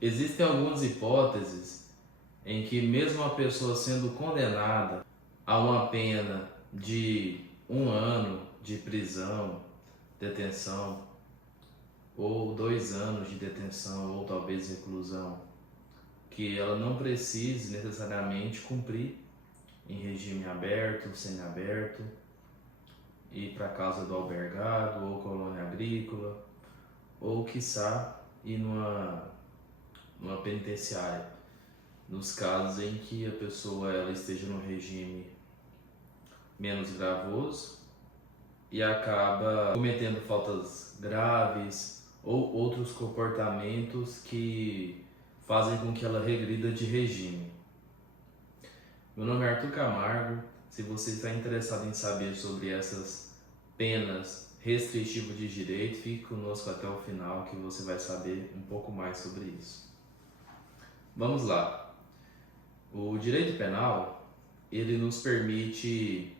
Existem algumas hipóteses em que mesmo a pessoa sendo condenada a uma pena de 1 ano de prisão, detenção, ou 2 anos de detenção, ou talvez reclusão, que ela não precise necessariamente cumprir em regime aberto, semiaberto, ir para a casa do albergado ou colônia agrícola, ou quiçá ir numa penitenciária, nos casos em que a pessoa ela esteja no regime menos gravoso e acaba cometendo faltas graves ou outros comportamentos que fazem com que ela regrida de regime. Meu nome é Arthur Camargo. Se você está interessado em saber sobre essas penas restritivas de direito, fique conosco até o final que você vai saber um pouco mais sobre isso. Vamos lá. O direito penal, ele nos permite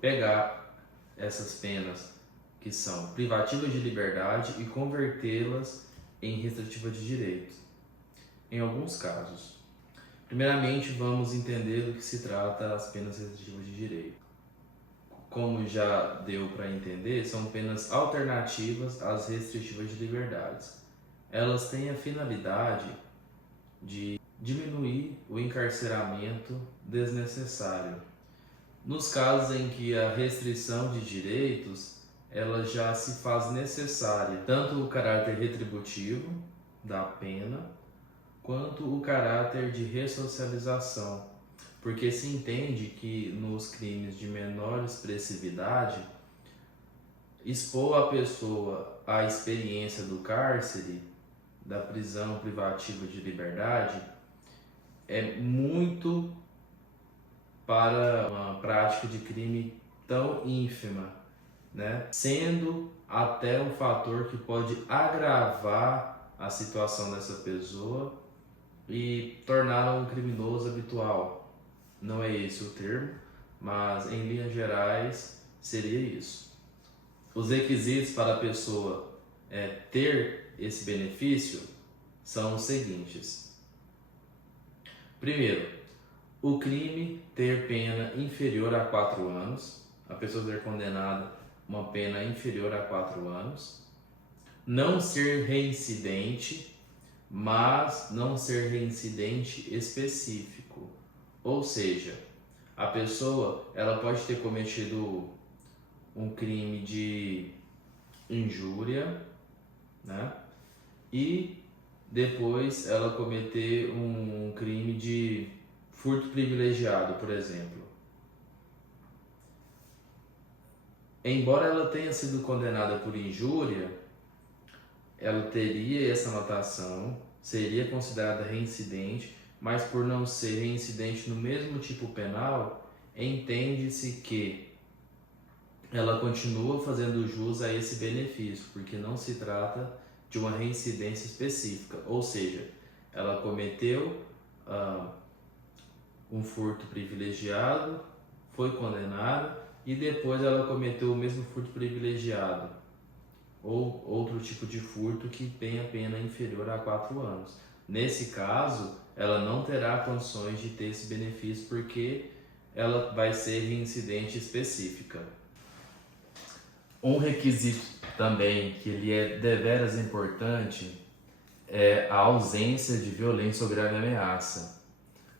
pegar essas penas que são privativas de liberdade e convertê-las em restritivas de direito, em alguns casos. Primeiramente, vamos entender do que se trata as penas restritivas de direito. Como já deu para entender, são penas alternativas às restritivas de liberdades. Elas têm a finalidade de diminuir o encarceramento desnecessário. Nos casos em que a restrição de direitos ela já se faz necessária, tanto o caráter retributivo da pena, quanto o caráter de ressocialização, porque se entende que nos crimes de menor expressividade, expor a pessoa à experiência do cárcere, da prisão privativa de liberdade, é muito para uma prática de crime tão ínfima, né? Sendo até um fator que pode agravar a situação dessa pessoa e torná-la um criminoso habitual. Não é esse o termo, mas em linhas gerais seria isso. Os requisitos para a pessoa ter esse benefício são os seguintes. Primeiro, o crime ter pena inferior a 4 anos, a pessoa ser condenada uma pena inferior a 4 anos, não ser reincidente, mas não ser reincidente específico, ou seja, a pessoa ela pode ter cometido um crime de injúria, né? E depois ela cometer um crime de furto privilegiado, por exemplo. Embora ela tenha sido condenada por injúria, ela teria essa anotação, seria considerada reincidente, mas por não ser reincidente no mesmo tipo penal, entende-se que ela continua fazendo jus a esse benefício, porque não se trata de uma reincidência específica, ou seja, ela cometeu um furto privilegiado, foi condenada e depois ela cometeu o mesmo furto privilegiado ou outro tipo de furto que tenha pena inferior a 4 anos. Nesse caso, ela não terá condições de ter esse benefício porque ela vai ser reincidente específica. Um requisito também que ele é deveras importante é a ausência de violência ou grave ameaça.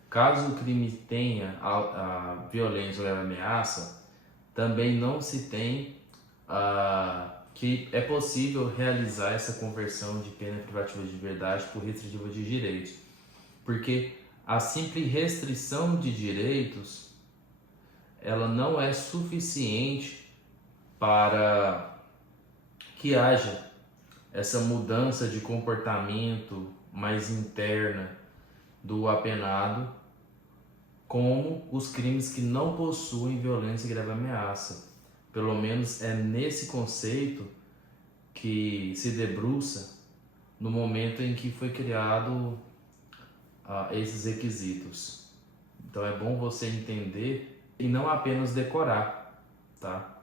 Caso o crime tenha a violência ou grave ameaça, também não se tem que é possível realizar essa conversão de pena privativa de liberdade por restritiva de direitos, porque a simples restrição de direitos ela não é suficiente para que haja essa mudança de comportamento mais interna do apenado, como os crimes que não possuem violência e grave ameaça. Pelo menos é nesse conceito que se debruça no momento em que foi criado esses requisitos. Então é bom você entender e não apenas decorar, tá?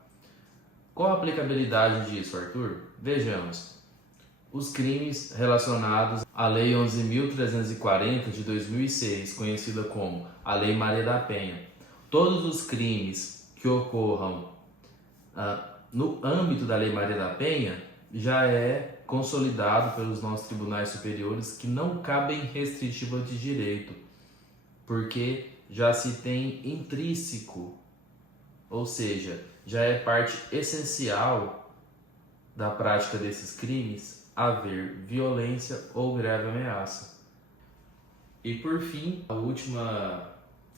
Qual a aplicabilidade disso, Arthur? Vejamos. Os crimes relacionados A Lei 11.340 de 2006, conhecida como a Lei Maria da Penha. Todos os crimes que ocorram no âmbito da Lei Maria da Penha já é consolidado pelos nossos tribunais superiores que não cabem restritiva de direito, porque já se tem intrínseco, ou seja, já é parte essencial da prática desses crimes haver violência ou grave ameaça. E por fim, a última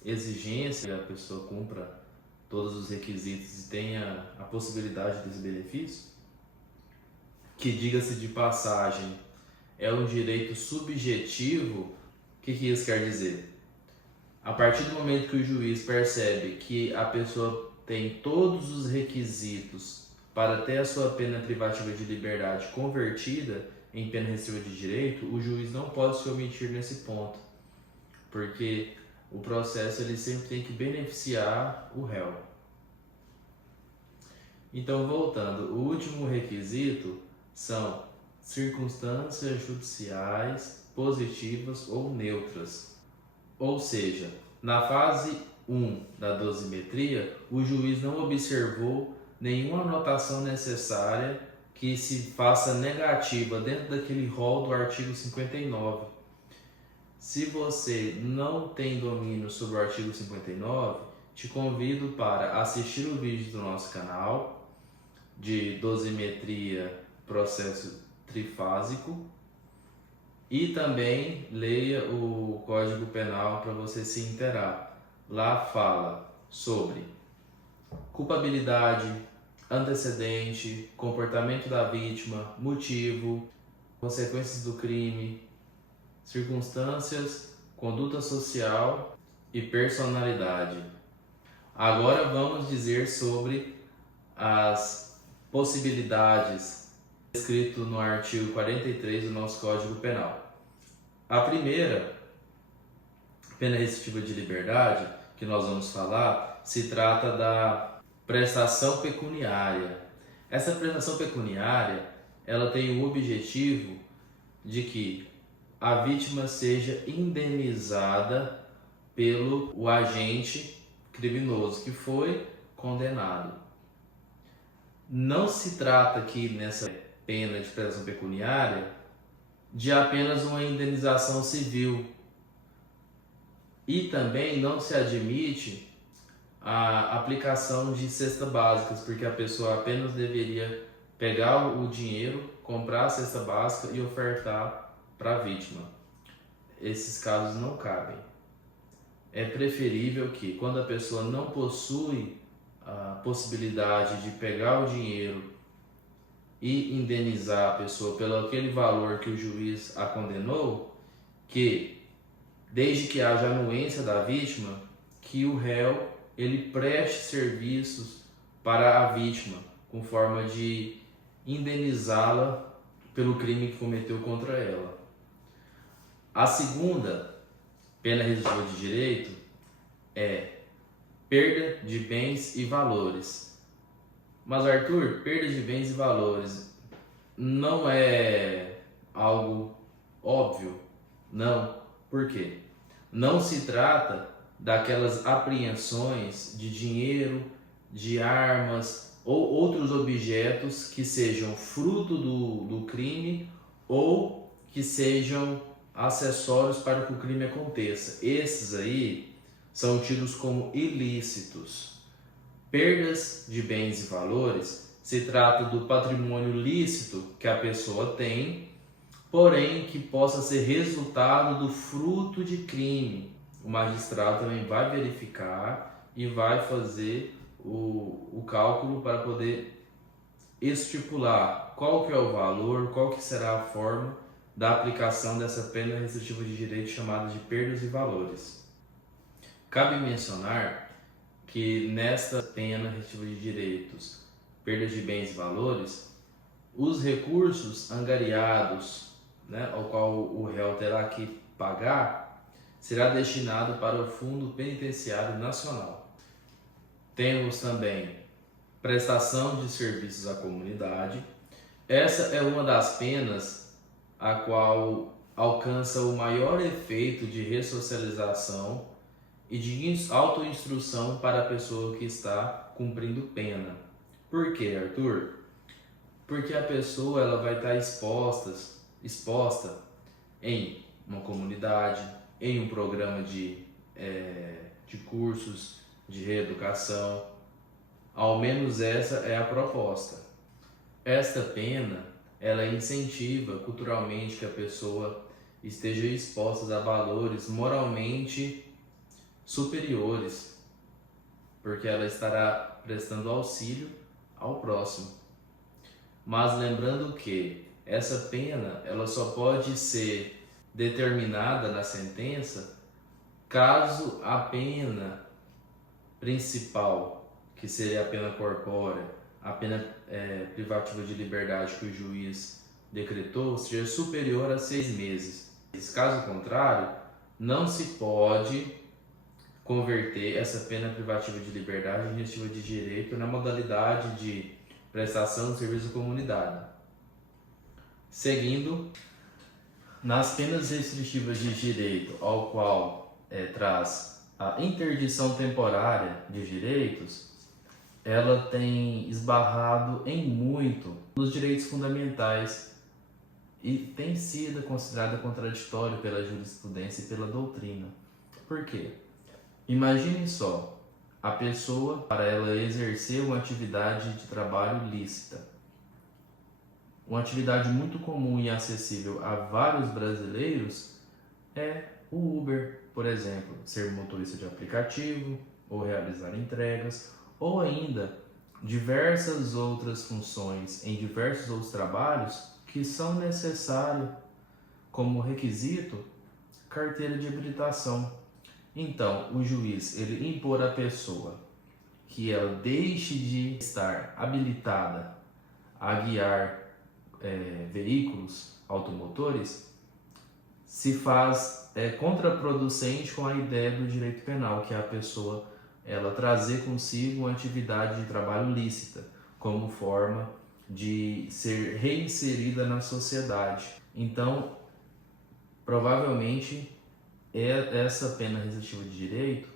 exigência que a pessoa cumpra todos os requisitos e tenha a possibilidade desse benefício, que, diga-se de passagem, é um direito subjetivo. O que isso quer dizer? A partir do momento que o juiz percebe que a pessoa tem todos os requisitos para ter a sua pena privativa de liberdade convertida em pena restritiva de direito, o juiz não pode se omitir nesse ponto, porque o processo ele sempre tem que beneficiar o réu. Então, voltando, o último requisito são circunstâncias judiciais positivas ou neutras. Ou seja, na fase 1 da dosimetria, o juiz não observou nenhuma anotação necessária que se faça negativa dentro daquele rol do artigo 59. Se você não tem domínio sobre o artigo 59, te convido para assistir o vídeo do nosso canal de dosimetria processo trifásico e também leia o Código Penal para você se inteirar. Lá fala sobre culpabilidade, antecedente, comportamento da vítima, motivo, consequências do crime, circunstâncias, conduta social e personalidade. Agora vamos dizer sobre as possibilidades descrito no artigo 43 do nosso Código Penal. A primeira, pena restritiva de liberdade, que nós vamos falar, se trata da prestação pecuniária. Essa prestação pecuniária, ela tem o objetivo de que a vítima seja indenizada pelo agente criminoso que foi condenado. Não se trata aqui nessa pena de prestação pecuniária de apenas uma indenização civil, e também não se admite a aplicação de cestas básicas, porque a pessoa apenas deveria pegar o dinheiro, comprar a cesta básica e ofertar para a vítima. Esses casos não cabem. É preferível que, quando a pessoa não possui a possibilidade de pegar o dinheiro e indenizar a pessoa pelo aquele valor que o juiz a condenou, que, desde que haja anuência da vítima, que o réu ele preste serviços para a vítima, com forma de indenizá-la pelo crime que cometeu contra ela. A segunda pena restritiva de direito é perda de bens e valores. Mas, Arthur, perda de bens e valores não é algo óbvio? Não. Por quê? Não se trata daquelas apreensões de dinheiro, de armas ou outros objetos que sejam fruto do crime ou que sejam acessórios para que o crime aconteça. Esses aí são tidos como ilícitos. Perdas de bens e valores se trata do patrimônio lícito que a pessoa tem, porém que possa ser resultado do fruto de crime. O magistrado também vai verificar e vai fazer o cálculo para poder estipular qual que é o valor, qual que será a forma da aplicação dessa pena restritiva de direito chamada de perdas e valores. Cabe mencionar que nesta pena restritiva de direitos, perdas de bens e valores, os recursos angariados, ao qual o réu terá que pagar, será destinado para o Fundo Penitenciário Nacional. Temos também prestação de serviços à comunidade. Essa é uma das penas a qual alcança o maior efeito de ressocialização e de autoinstrução para a pessoa que está cumprindo pena. Por quê, Arthur? Porque a pessoa ela vai estar exposta em uma comunidade, em um programa de cursos de reeducação. Ao menos essa é a proposta. Esta pena, ela incentiva culturalmente que a pessoa esteja exposta a valores moralmente superiores, porque ela estará prestando auxílio ao próximo. Mas lembrando que essa pena, ela só pode ser determinada na sentença caso a pena principal, que seria a pena corpórea, a pena privativa de liberdade que o juiz decretou, seja superior a 6 meses. Caso contrário, não se pode converter essa pena privativa de liberdade em restritiva de direito na modalidade de prestação de serviço à comunidade. Seguindo, nas penas restritivas de direito, ao qual traz a interdição temporária de direitos, ela tem esbarrado em muito nos direitos fundamentais e tem sido considerada contraditória pela jurisprudência e pela doutrina. Por quê? Imagine só, a pessoa, para ela exercer uma atividade de trabalho lícita, uma atividade muito comum e acessível a vários brasileiros é o Uber, por exemplo, ser motorista de aplicativo ou realizar entregas, ou ainda diversas outras funções em diversos outros trabalhos que são necessários como requisito carteira de habilitação. Então, o juiz, ele impor à pessoa que ela deixe de estar habilitada a guiar veículos automotores, se faz contraproducente com a ideia do direito penal, que é a pessoa ela trazer consigo uma atividade de trabalho lícita, como forma de ser reinserida na sociedade. Então, provavelmente, essa pena restritiva de direito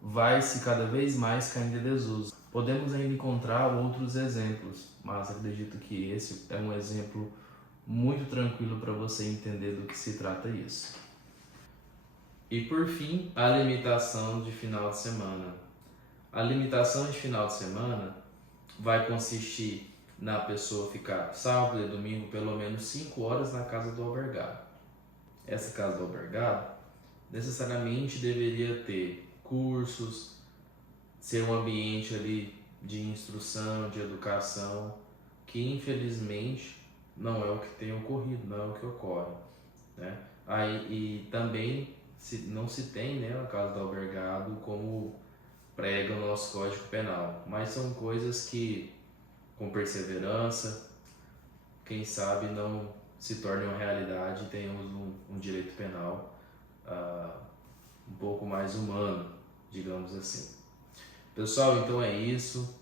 vai se cada vez mais caindo em desuso. Podemos ainda encontrar outros exemplos, mas acredito que esse é um exemplo muito tranquilo para você entender do que se trata isso. E por fim, a limitação de final de semana. A limitação de final de semana vai consistir na pessoa ficar sábado e domingo pelo menos 5 horas na casa do albergado. Essa casa do albergado necessariamente deveria ter cursos, ser um ambiente ali de instrução, de educação, que infelizmente não é o que tem ocorrido, não é o que ocorre, né? E também não se tem, né, a casa do albergado como prega o nosso Código Penal, mas são coisas que, com perseverança, quem sabe não se tornem uma realidade e tenhamos um direito penal um pouco mais humano, digamos assim. Pessoal, então é isso.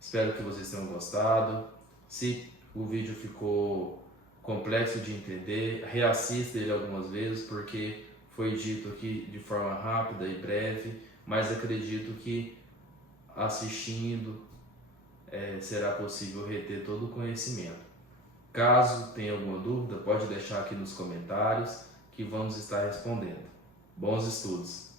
Espero que vocês tenham gostado. Se o vídeo ficou complexo de entender, reassista ele algumas vezes, porque foi dito aqui de forma rápida e breve, mas acredito que assistindo será possível reter todo o conhecimento. Caso tenha alguma dúvida, pode deixar aqui nos comentários que vamos estar respondendo. Bons estudos!